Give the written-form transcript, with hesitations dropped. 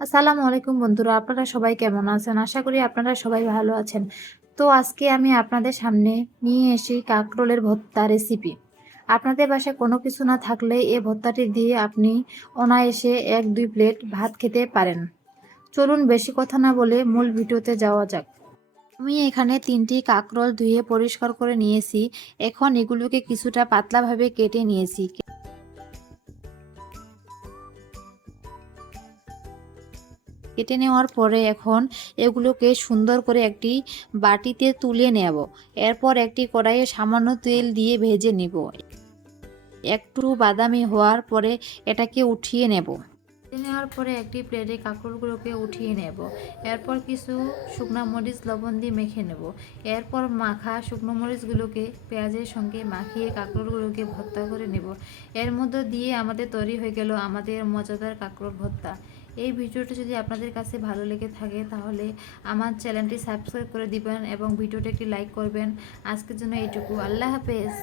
আসসালামু আলাইকুম বন্ধুরা, আপনারা সবাই কেমন আছেন? আশা করি আপনারা সবাই ভালো আছেন। তো আজকে আমি আপনাদের সামনে নিয়ে এসেছি কাঁকরোলের ভর্তা রেসিপি। আপনাদের বাসায় কোনো কিছু না থাকলে এই ভর্তাটি দিয়ে আপনি অনায়াসে ১-২ প্লেট ভাত খেতে পারেন। চলুন বেশি কথা না বলে মূল ভিডিওতে যাওয়া যাক। আমি এখানে ৩টি কাঁকরোল ধুয়ে পরিষ্কার করে নিয়েছি। এখন এগুলোকে কিছুটা পাতলাভাবে কেটে নিয়েছি। কেটে নেওয়ার পরে এখন এগুলোকে সুন্দর করে একটি বাটিতে তুলে নেব। এরপর একটি কড়াইয়ে সামান্য তেল দিয়ে ভেজে নিব। একটু বাদামি হওয়ার পরে এটাকে উঠিয়ে নেব। ভেজে নেওয়ার পরে একটি প্লেটে কাঁকরোলগুলোকে উঠিয়ে নেব। এরপর কিছু শুকনো মরিচ লবণ দিয়ে মেখে নেব। এরপর মাখা শুকনো মরিচগুলোকে পেঁয়াজের সঙ্গে মাখিয়ে কাঁকরোলগুলোকে ভর্তা করে নেব। এর মধ্যে দিয়ে আমাদের তৈরি হয়ে গেল আমাদের মজাদার কাঁকরোল ভর্তা। এই ভিডিওটি যদি আপনাদের কাছে ভালো লেগে থাকে তাহলে আমার চ্যানেলটি সাবস্ক্রাইব করে দিবেন এবং ভিডিওটি একটি লাইক করবেন। আজকের জন্য এইটুকু। আল্লাহ হাফেজ।